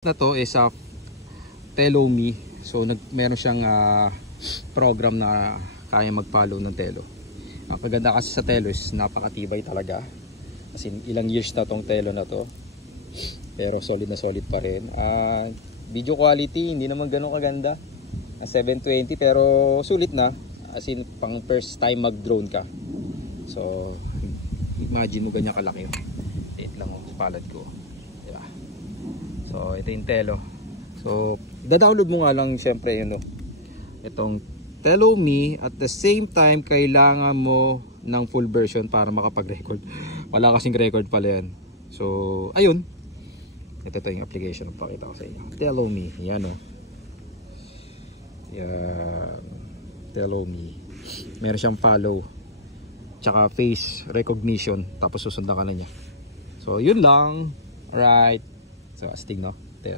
Na to is a Telo Me. So meron siyang program na kaya mag-follow ng Telo. Ang kaganda kasi sa Telo is napakatibay talaga. Kasi ilang years na tong Telo na to. Pero solid na solid pa rin. Video quality hindi naman ganun kaganda. 720 pero sulit na. As in pang first time mag-drone ka. So imagine mo ganyan kalaki. Wait lang ang palad ko. Diba? So ito yung Telo. So da-download mo nga lang syempre yun, itong Telo Me. At the same time kailangan mo ng full version para makapag-record. Wala kasing record pala yan. So ayun. Ito yung application. Pakita ko sa inyo. Telo Me. Yan o. Yan. Telo Me. Meron siyang follow. Tsaka face recognition. Tapos susundan ka na niya. So yun lang. Alright. So astig no.